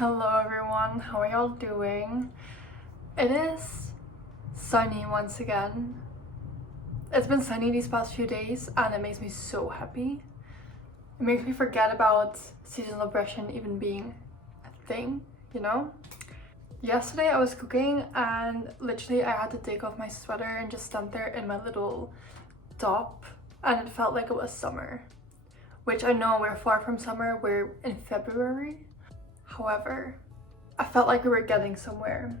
Hello everyone, how are y'all doing? It is sunny once again. It's been sunny these past few days and it makes me so happy. It makes me forget about seasonal depression even being a thing, you know? Yesterday I was cooking and literally I had to take off my sweater and just stand there in my little top and it felt like it was summer. Which I know we're far from summer, we're in February. However, I felt like we were getting somewhere.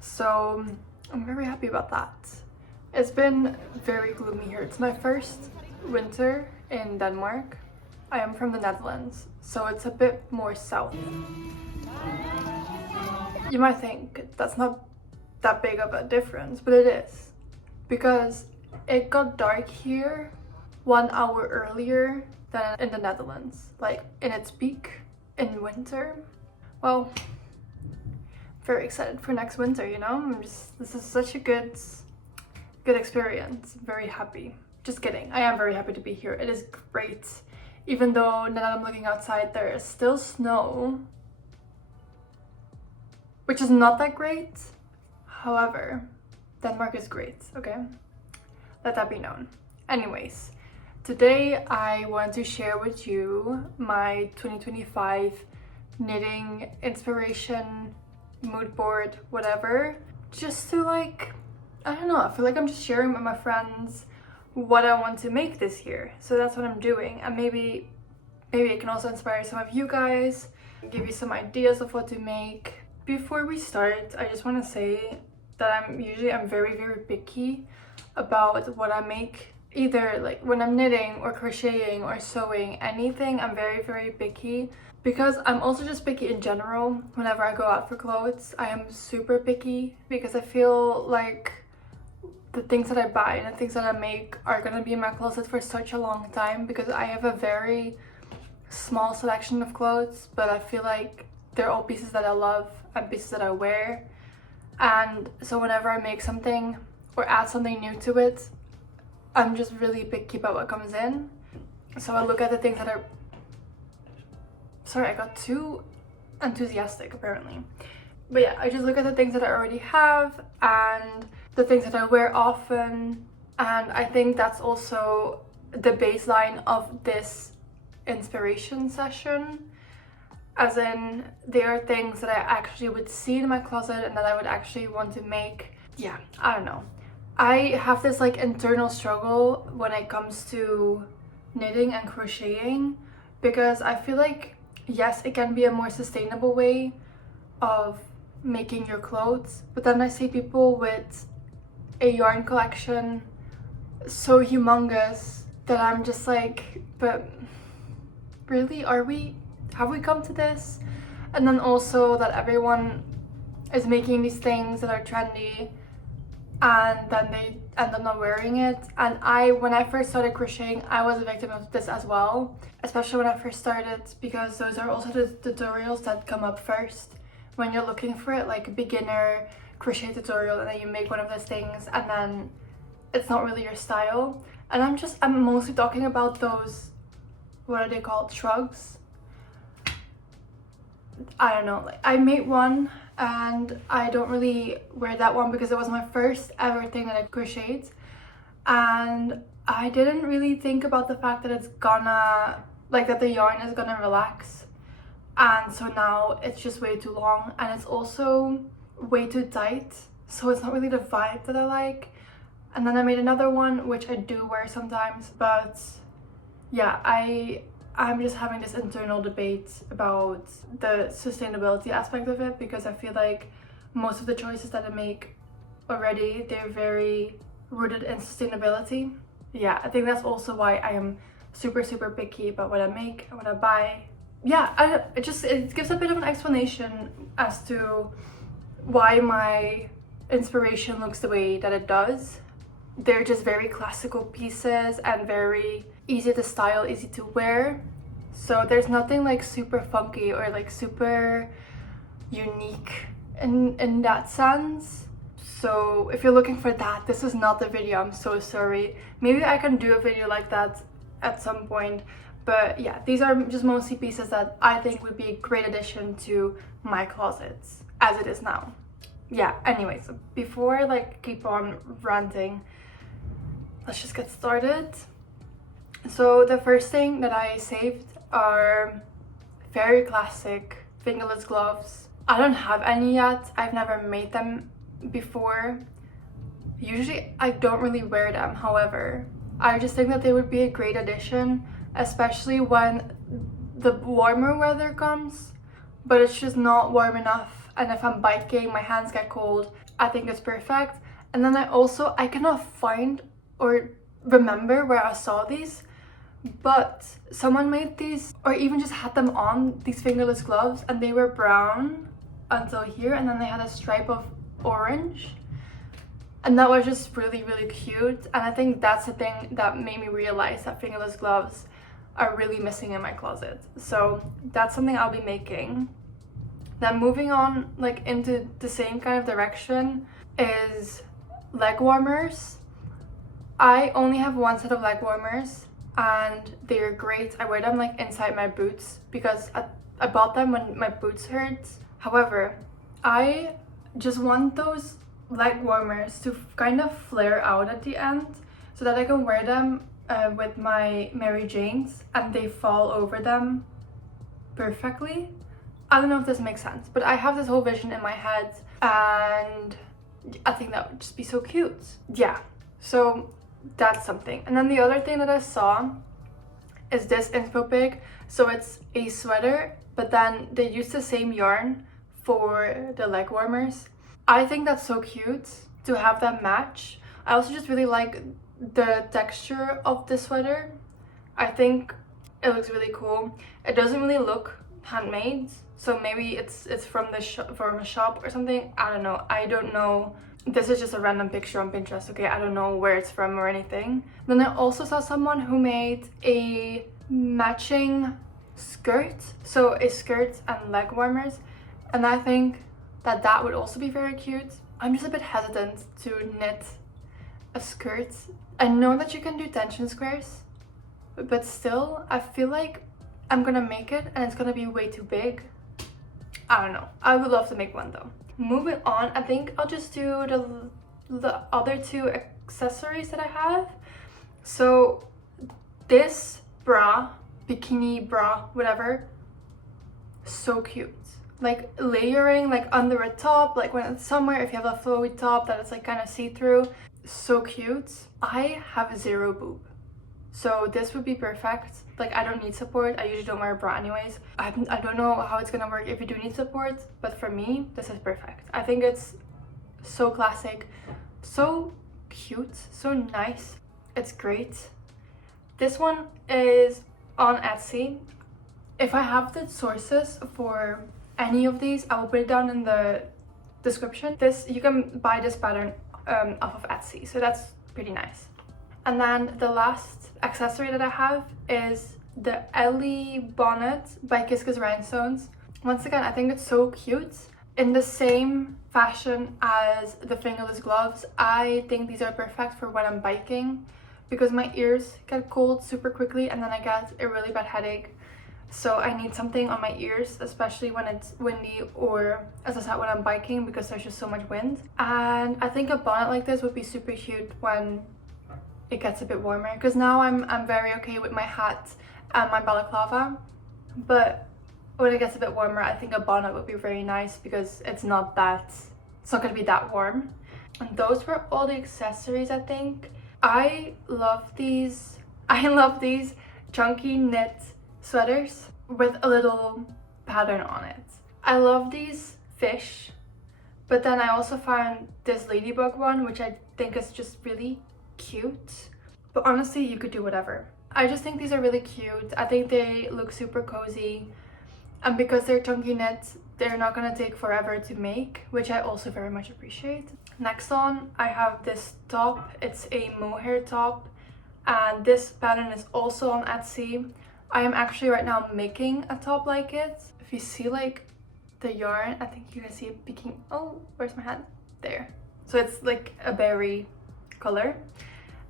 So I'm very happy about that. It's been very gloomy here. It's my first winter in Denmark. I am from the Netherlands, so it's a bit more south. You might think that's not that big of a difference, but it is. Because it got dark here 1 hour earlier than in the Netherlands, like in its peak in winter. Well, very excited for next winter, you know? This is such a good experience. I'm very happy. Just kidding, I am very happy to be here. It is great. Even though now that I'm looking outside, there is still snow, which is not that great. However, Denmark is great, okay? Let that be known. Anyways, today I want to share with you my 2025 knitting inspiration, mood board, whatever. Just to like, I don't know, I feel like I'm just sharing with my friends what I want to make this year. So that's what I'm doing, and maybe it can also inspire some of you guys, give you some ideas of what to make. Before we start, I just want to say that I'm very picky about what I make. Either like when I'm knitting or crocheting or sewing, anything, I'm very picky. Because I'm also just picky in general. Whenever I go out for clothes, I am super picky because I feel like the things that I buy and the things that I make are gonna be in my closet for such a long time, because I have a very small selection of clothes, but I feel like they're all pieces that I love and pieces that I wear. And so whenever I make something or add something new to it, I'm just really picky about what comes in. So I look at the things that are... Sorry, I got too enthusiastic apparently. But yeah, I just look at the things that I already have and the things that I wear often. And I think that's also the baseline of this inspiration session. As in, there are things that I actually would see in my closet and that I would actually want to make. Yeah, I don't know. I have this like internal struggle when it comes to knitting and crocheting, because I feel like, yes, it can be a more sustainable way of making your clothes, but then I see people with a yarn collection so humongous that I'm just like, but really, have we come to this? And then also that everyone is making these things that are trendy and then they end up not wearing it. And when I first started crocheting, I was a victim of this as well, especially when I first started, because those are also the tutorials that come up first when you're looking for it, like a beginner crochet tutorial, and then you make one of those things and then it's not really your style. And I'm mostly talking about those, what are they called, shrugs? I don't know, like I made one and I don't really wear that one because it was my first ever thing that I crocheted, and I didn't really think about the fact that it's gonna, like, that the yarn is gonna relax, and so now it's just way too long and it's also way too tight, so it's not really the vibe that I like. And then I made another one which I do wear sometimes, but yeah, I'm just having this internal debate about the sustainability aspect of it, because I feel like most of the choices that I make already, they're very rooted in sustainability. Yeah, I think that's also why I am super picky about what I make and what I buy. Yeah, it gives a bit of an explanation as to why my inspiration looks the way that it does. They're just very classical pieces and very easy to style, easy to wear. So there's nothing like super funky or like super unique in that sense. So if you're looking for that, this is not the video. I'm so sorry. Maybe I can do a video like that at some point, But yeah, these are just mostly pieces that I think would be a great addition to my closets as it is now. Yeah, anyways, before I like keep on ranting, let's just get started. So the first thing that I saved are very classic fingerless gloves. I don't have any yet. I've never made them before. Usually I don't really wear them. However, I just think that they would be a great addition, especially when the warmer weather comes, but it's just not warm enough. And if I'm biking, my hands get cold. I think it's perfect. And then I cannot find or remember where I saw these, but someone made these or even just had them on, these fingerless gloves, and they were brown until here, and then they had a stripe of orange, and that was just really, really cute. And I think that's the thing that made me realize that fingerless gloves are really missing in my closet. So that's something I'll be making. Then moving on like into the same kind of direction is leg warmers. I only have one set of leg warmers and they're great. I wear them like inside my boots because I bought them when my boots hurt. However, I just want those leg warmers to kind of flare out at the end so that I can wear them with my Mary Janes and they fall over them perfectly. I don't know if this makes sense, but I have this whole vision in my head and I think that would just be so cute. Yeah, so that's something. And then the other thing that I saw is this Inspo pig. So it's a sweater, but then they use the same yarn for the leg warmers. I think that's so cute to have that match. I also just really like the texture of the sweater. I think it looks really cool. It doesn't really look handmade, so maybe it's from a shop or something. I don't know. I don't know. This is just a random picture on Pinterest, okay? I don't know where it's from or anything. Then I also saw someone who made a matching skirt, so a skirt and leg warmers, and I think that that would also be very cute. I'm just a bit hesitant to knit a skirt. I know that you can do tension squares, but still I feel like I'm gonna make it and it's gonna be way too big. I don't know. I would love to make one though. Moving on, I think I'll just do the other two accessories that I have. So this bra, bikini bra, whatever, so cute. Like layering like under a top, like when it's summer, if you have a flowy top that it's like kind of see-through, so cute. I have zero boob, so this would be perfect. Like I don't need support. I usually don't wear a bra anyways. I don't know how it's gonna work if you do need support, but for me this is perfect. I think it's so classic, so cute, so nice. It's great. This one is on Etsy. If I have the sources for any of these, I will put it down in the description. You can buy this pattern off of Etsy, so that's pretty nice. And then the last accessory that I have is the Ellie bonnet by Kiss Kiss Rhinestones. Once again, I think it's so cute. In the same fashion as the fingerless gloves, I think these are perfect for when I'm biking because my ears get cold super quickly and then I get a really bad headache. So I need something on my ears, especially when it's windy or, as I said, when I'm biking because there's just so much wind. And I think a bonnet like this would be super cute when it gets a bit warmer, because now I'm very okay with my hat and my balaclava, but when it gets a bit warmer I think a bonnet would be very nice because it's not gonna be that warm. And those were all the accessories. I think I love these chunky knit sweaters with a little pattern on it. I love these fish, but then I also found this ladybug one which I think is just really cute. But honestly, you could do whatever. I just think these are really cute. I think they look super cozy, and because they're chunky knit, they're not gonna take forever to make, which I also very much appreciate. Next on, I have this top. It's a mohair top, and this pattern is also on Etsy. I am actually right now making a top like it. If you see like the yarn, I think you can see it peeking. Oh, where's my hand? There. So it's like a berry color,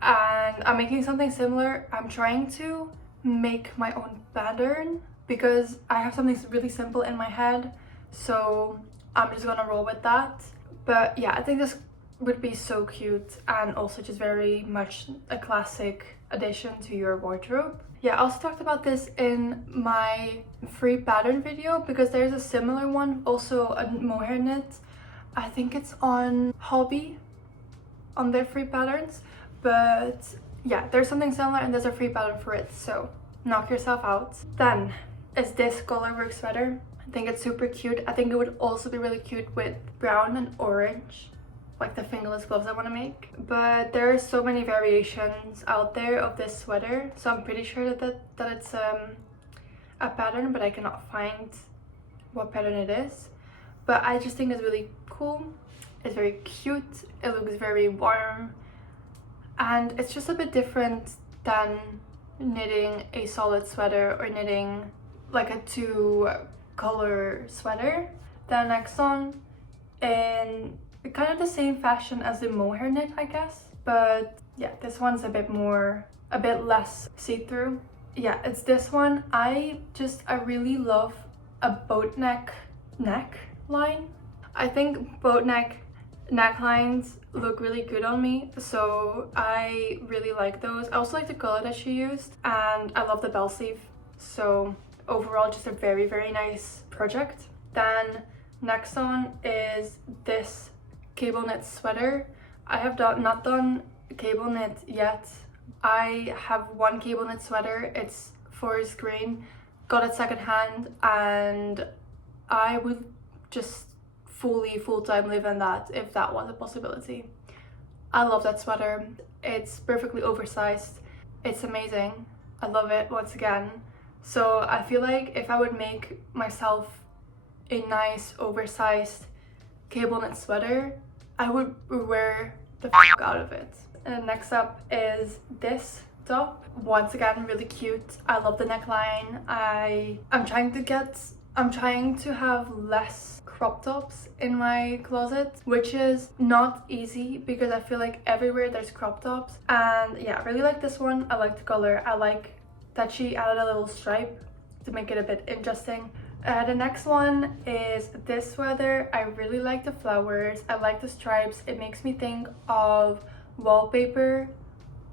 and I'm making something similar. I'm trying to make my own pattern because I have something really simple in my head, so I'm just gonna roll with that. But yeah, I think this would be so cute and also just very much a classic addition to your wardrobe. Yeah, I also talked about this in my free pattern video because there's a similar one, also a mohair knit. I think it's on Hobby, on their free patterns. But yeah, there's something similar and there's a free pattern for it, so knock yourself out. Then is this colorwork sweater. I think it's super cute. I think it would also be really cute with brown and orange, like the fingerless gloves I want to make. But there are so many variations out there of this sweater, so I'm pretty sure that it's a pattern, but I cannot find what pattern it is. But I just think it's really cool. It's very cute. It looks very warm, and it's just a bit different than knitting a solid sweater or knitting like a 2-color sweater. Then next on, in kind of the same fashion as the mohair knit, I guess, but yeah, this one's a bit less see-through. Yeah, it's this one. I really love a boat neckline. I think boat necklines look really good on me, so I really like those. I also like the color that she used, and I love the bell sleeve, so overall just a very, very nice project. Then next on is this cable knit sweater. I have not done cable knit yet. I have one cable knit sweater. It's forest green, got it secondhand, and I would just full-time live in that if that was a possibility. I love that sweater. It's perfectly oversized. It's amazing. I love it once again. So I feel like if I would make myself a nice oversized cable knit sweater, I would wear the fuck out of it. And then next up is this top. Once again, really cute. I love the neckline. I'm trying to have less crop tops in my closet, which is not easy because I feel like everywhere there's crop tops. And yeah, I really like this one. I like the color. I like that she added a little stripe to make it a bit interesting. The next one is this sweater. I really like the flowers. I like the stripes. It makes me think of wallpaper,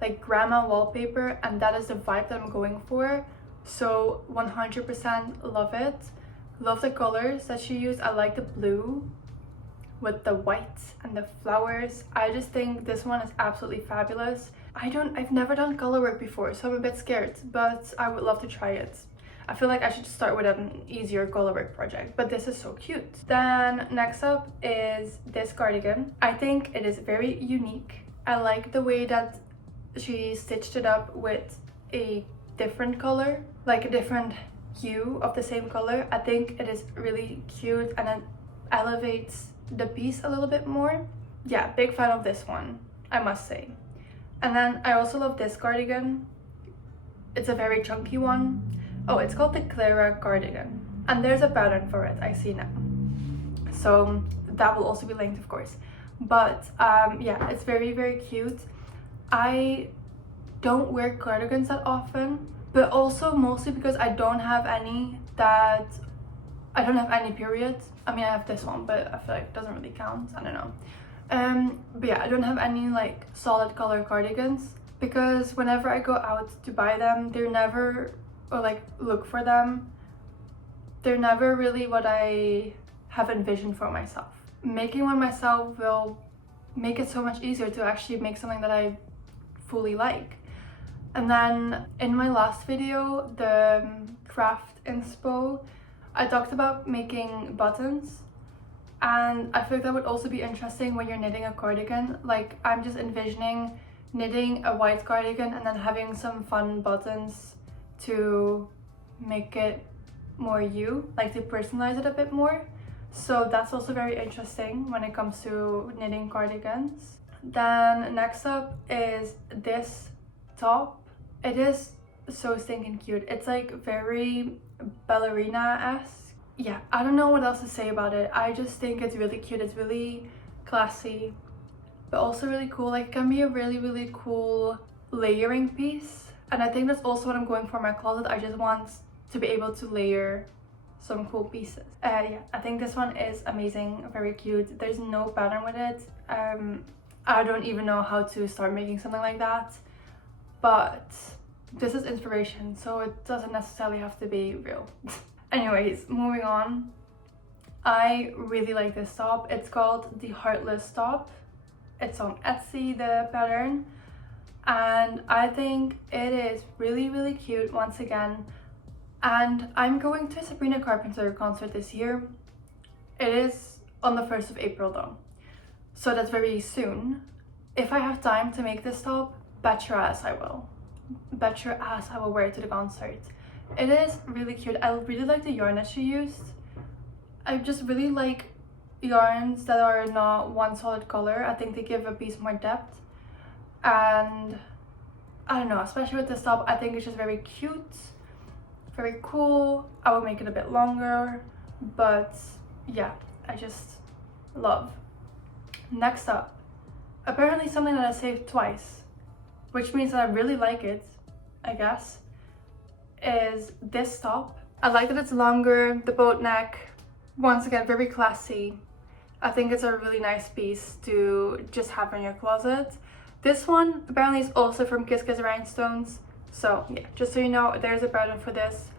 like grandma wallpaper, and that is the vibe that I'm going for. So 100% love it. Love the colors that she used. I like the blue with the white and the flowers. I just think this one is absolutely fabulous. I've never done color work before, so I'm a bit scared, but I would love to try it. I feel like I should start with an easier color work project, but this is so cute. Then next up is this cardigan. I think it is very unique. I like the way that she stitched it up with a different color, like a different hue of the same color. I think it is really cute and it elevates the piece a little bit more. Yeah, big fan of this one, I must say. And then I also love this cardigan. It's a very chunky one. Oh, it's called the Klara Cradigan, and there's a pattern for it, I see now. So that will also be linked, of course. But yeah, it's very, very cute. I don't wear cardigans that often, but also mostly because I don't have any periods. I mean, I have this one, but I feel like it doesn't really count. I don't know. But yeah, I don't have any like solid color cardigans because whenever I go out to buy them, they're never, or like look for them, they're never really what I have envisioned for myself. Making one myself will make it so much easier to actually make something that I fully like. And then in my last video, the craft inspo, I talked about making buttons, and I feel like that would also be interesting when you're knitting a cardigan. Like, I'm just envisioning knitting a white cardigan and then having some fun buttons to make it more you, like to personalize it a bit more. So that's also very interesting when it comes to knitting cardigans. Then next up is this top. It is so stinking cute. It's like very ballerina-esque. Yeah, I don't know what else to say about it. I just think it's really cute. It's really classy, but also really cool. Like, it can be a really, really cool layering piece. And I think that's also what I'm going for in my closet. I just want to be able to layer some cool pieces. Yeah, I think this one is amazing, very cute. There's no pattern with it. I don't even know how to start making something like that, but this is inspiration, so it doesn't necessarily have to be real. Anyways, moving on. I really like this top. It's called the Heartless top. It's on Etsy, the pattern, and I think it is really cute once again. And I'm going to a Sabrina Carpenter concert this year. It is on the 1st of April though, so that's very soon. If I have time to make this top, bet your ass I will. Bet your ass I will wear it to the concert. It is really cute. I really like the yarn that she used. I just really like yarns that are not one solid color. I think they give a piece more depth, and I don't know, especially with this top, I think it's just very cute, very cool. I would make it a bit longer, but yeah, I just love. Next up, apparently something that I saved twice, which means that I really like it, I guess, is this top. I like that it's longer, the boat neck, once again very classy. I think it's a really nice piece to just have in your closet. This one apparently is also from Kiss Kiss Rhinestones, so yeah, just so you know, there's a pattern for this.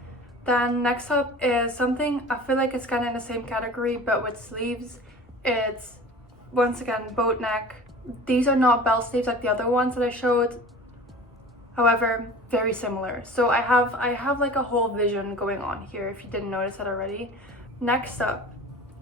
Then next up is something I feel like it's kind of in the same category but with sleeves. It's once again boat neck. These are not bell sleeves like the other ones that I showed, however very similar. So I have like a whole vision going on here, if you didn't notice that already. Next up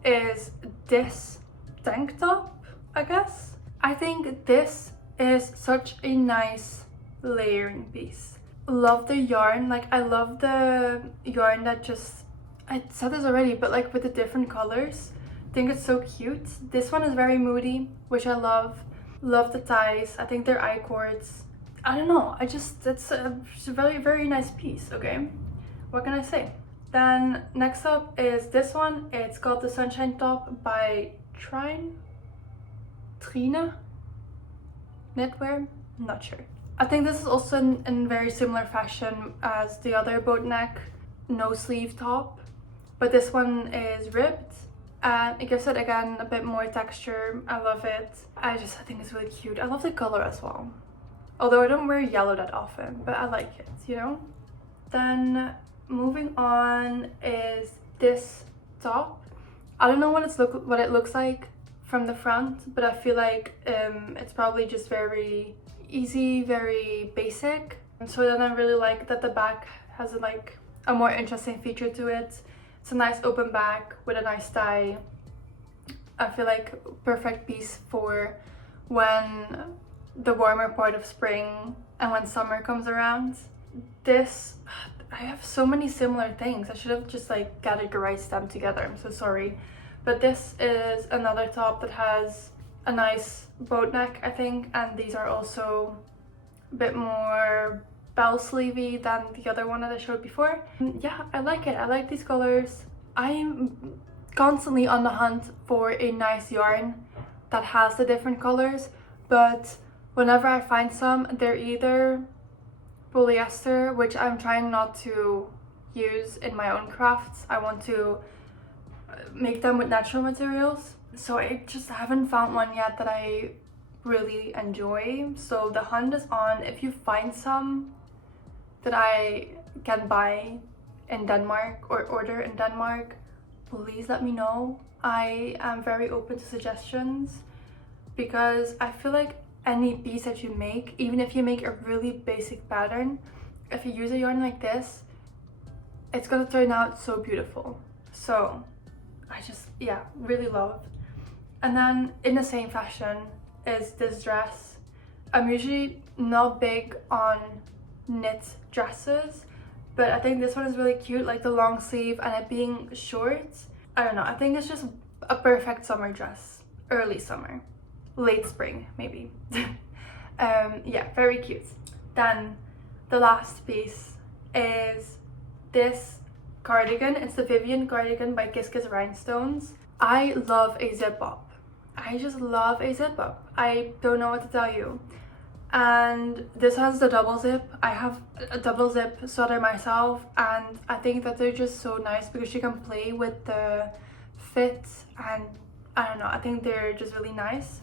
is this tank top, I guess. I think this is such a nice layering piece. Love the yarn. Like, I love the yarn that just, I said this already, but like with the different colors. I think it's so cute. This one is very moody, which I love. Love the ties. I think they're I-cords. I don't know, it's a very nice piece. Okay, what can I say? Then next up is this one. It's called the Sunshine Top by Trine? Trine? Knitwear? I'm not sure. I think this is also in very similar fashion as the other boat neck no sleeve top, but this one is ribbed and it gives it again a bit more texture. I love it. I think it's really cute. I love the color as well, although I don't wear yellow that often, but I like it, you know? Then moving on is this top. I don't know what it looks like from the front, but I feel like it's probably just very easy, very basic. So then I really like that the back has like a more interesting feature to it. It's a nice open back with a nice tie. I feel like perfect piece for when the warmer part of spring and when summer comes around. This, I have so many similar things. I should have just like categorized them together. I'm so sorry. But this is another top that has a nice boat neck, I think, and these are also a bit more bell sleevey than the other one that I showed before. Yeah, I like it. I like these colors. I'm constantly on the hunt for a nice yarn that has the different colors, but whenever I find some, they're either polyester, which I'm trying not to use in my own crafts. I want to make them with natural materials, so I just haven't found one yet that I really enjoy. So the hunt is on. If you find some that I can buy in Denmark or order in Denmark, please let me know. I am very open to suggestions because I feel like any piece that you make, even if you make a really basic pattern, if you use a yarn like this, it's gonna turn out so beautiful. So I just, yeah, really love. And then in the same fashion is this dress. I'm usually not big on knit dresses, but I think this one is really cute, like the long sleeve and it being short. I don't know, I think it's just a perfect summer dress. Early summer, late spring maybe. Yeah, very cute. Then the last piece is this cardigan. It's the Vivian cardigan by Kiss Kiss Rhinestones. I love a zip up. I just love a zip up. I don't know what to tell you. and this has the double zip. I have a double zip sweater myself, and I think that they're just so nice because you can play with the fit, and I don't know, I think they're just really nice.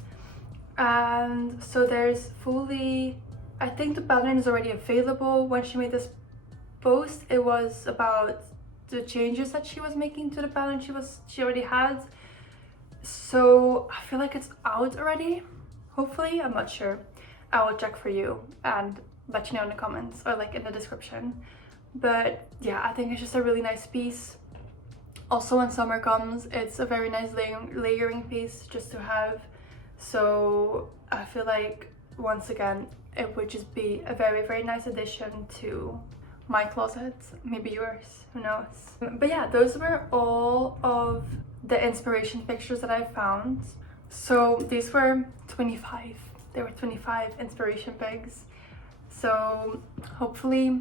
And so there's fully, I think the pattern is already available. When she made this post, it was about the changes that she was making to the pattern she already had. So I feel like it's out already, hopefully. I'm not sure. I will check for you and let you know in the comments or like in the description. But yeah, I think it's just a really nice piece. Also, when summer comes, it's a very nice layering piece just to have. So I feel like, once again, it would just be a very, very nice addition to my closet, maybe yours, who knows. But yeah, those were all of the inspiration pictures that I found. So these were 25. There were 25 inspiration pics. So hopefully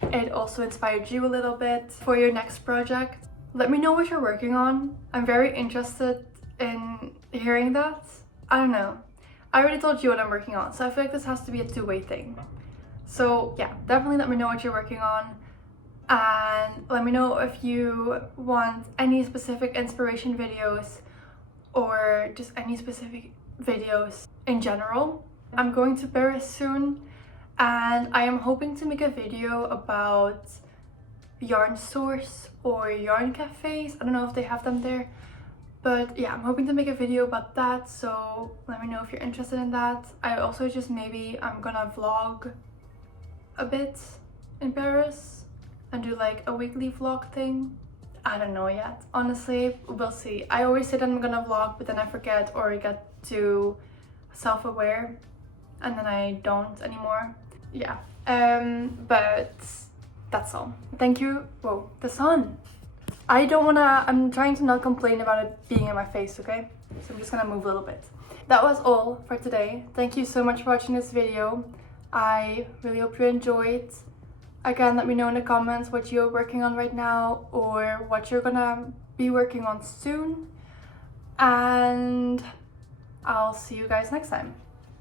it also inspired you a little bit for your next project. Let me know what you're working on. I'm very interested in hearing that. I don't know. I already told you what I'm working on, so I feel like this has to be a two-way thing. So yeah, definitely let me know what you're working on. And let me know if you want any specific inspiration videos or just any specific videos in general. I'm going to Paris soon, and I am hoping to make a video about yarn stores or yarn cafes. I don't know if they have them there, but yeah, I'm hoping to make a video about that, so let me know if you're interested in that. I also just maybe I'm gonna vlog a bit in Paris and do like a weekly vlog thing. I don't know yet, honestly, we'll see. I always say that I'm gonna vlog, but then I forget or I get too self-aware and then I don't anymore. Yeah, but that's all. Thank you. Whoa, the sun. I'm trying to not complain about it being in my face, okay? So I'm just gonna move a little bit. That was all for today. Thank you so much for watching this video. I really hope you enjoyed. Again, let me know in the comments what you're working on right now or what you're gonna be working on soon. And I'll see you guys next time.